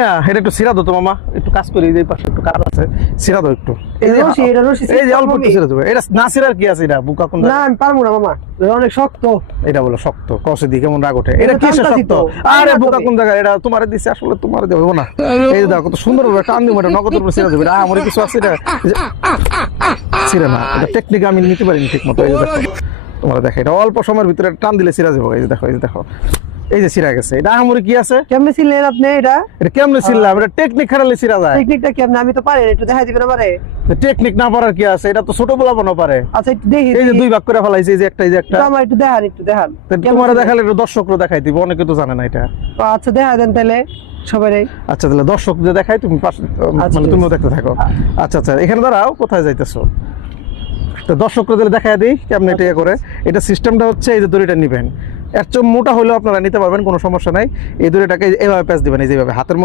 না এটা একটু সিরা দাও তো মামা, একটু কাজ করি, এই পাশে একটু কাজ আছে, সিরা দাও একটু। এই যে অল্প একটু সিরা দেবো, এটা না সিরার কি আছে, এটা বুকা কোন না আমি পারবো না মামা, অনেক শক্ত। এটা বলো শক্ত, কষে দি কেমন রাগ ওঠে, এটা কি শক্ত? আরে বুকা কোন জায়গায়, এটা তোমারে দিছে, আসলে তোমারে দেবো না। এই যে দেখো কত সুন্দর ভাবে টান দিব, এটা নগদের উপর সিরা দেবে, এটা আমার কিছু আছে, এটা সিরা না, এটা টেকনিক আমি নিতে পারিনি ঠিক মতো। এই যে দেখো তোমার দেখো, এটা অল্প সময়ের ভিতরে টান দিলে সিরা যাবে। এই যে দেখো, এই যে দেখো, এই যে সিরা গেছে, এটা আমার কি আছে? কেমনে ছিলেন আপনি? এটা কেমনে ছিলাম, এটা টেকনিক খারালে সিরা যায়। টেকনিকটা কেমনে আমি তো পারি না, একটু দেখাই দিবেন আমারে? টেকনিক না পারার কি আছে, এটা তো ছোট বলা বানো পারে। আচ্ছা একটু দেখি। এই যে দুই ভাগ করে ফেলাইছে, এই যে একটা, এই যে একটা। আমার একটু দেখান, একটু দেখান। তোমার দেখালে একটু দর্শকরা দেখাই দিব, অনেকে তো জানে না এটা। আচ্ছা দেখা দেন তাহলে সবাই। আচ্ছা তাহলে দর্শকদের দেখাই, তুমি মানে তুমিও দেখতে থাকো। আচ্ছা আচ্ছা, এখানে দাঁড়াও, কোথায় যাইতেছো? তো দর্শকদের দেখাই দিই কেমন এটা করে। এটা সিস্টেমটা হচ্ছে, এই যে দড়িটা নিবেন, এর চেয়ে মোটা হলেও আপনারা নিতে পারবেন, কোনো সমস্যা নাই। এই দড়িটাকে এভাবে প্যাঁচ দিবেন, এই যেভাবে হাতের মধ্যে